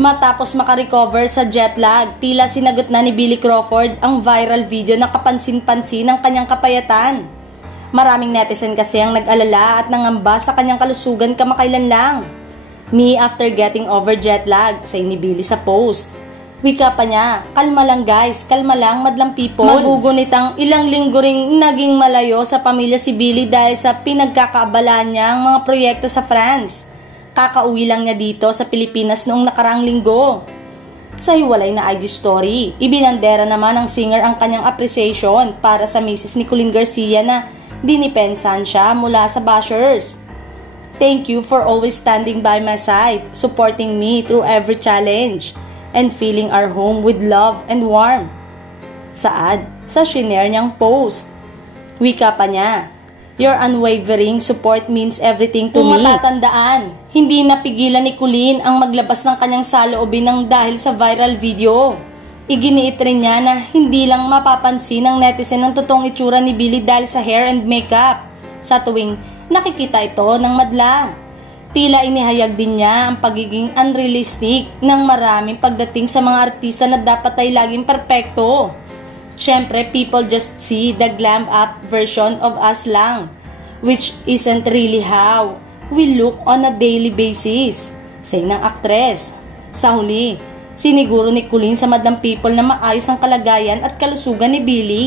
Matapos makarecover sa jet lag, tila sinagot na ni Billy Crawford ang viral video na kapansin-pansin ng kanyang kapayatan. Maraming netizen kasi ang nag-alala at nangamba sa kanyang kalusugan kamakailan lang. Me after getting over jet lag, say ni Billy sa post. Wika pa niya, kalma lang guys, kalma lang madlang people. Magugunitang ilang linggo ring naging malayo sa pamilya si Billy dahil sa pinagkakaabala niya ang mga proyekto sa France. Kakauwi lang niya dito sa Pilipinas noong nakaraang linggo. Sa hiwalay na IG story, ibinandera naman ng singer ang kanyang appreciation para sa Mrs. Nicolene Garcia na dinipensan siya mula sa bashers. Thank you for always standing by my side, supporting me through every challenge, and filling our home with love and warmth. Saad sa shinare niyang post. Wika pa niya, your unwavering support means everything to me. Kung matatandaan, hindi napigilan ni Colleen ang maglabas ng kanyang saloobin ng dahil sa viral video. Iginiit rin niya na hindi lang mapapansin ng netizen ang totoong itsura ni Billy dahil sa hair and makeup sa tuwing nakikita ito ng madla. Tila inihayag din niya ang pagiging unrealistic ng maraming pagdating sa mga artista na dapat ay laging perpekto. Siyempre, people just see the glam up version of us lang, which isn't really how we look on a daily basis, say ng aktres. Sa huli, siniguro ni Colleen sa madlang people na maayos ang kalagayan at kalusugan ni Billy.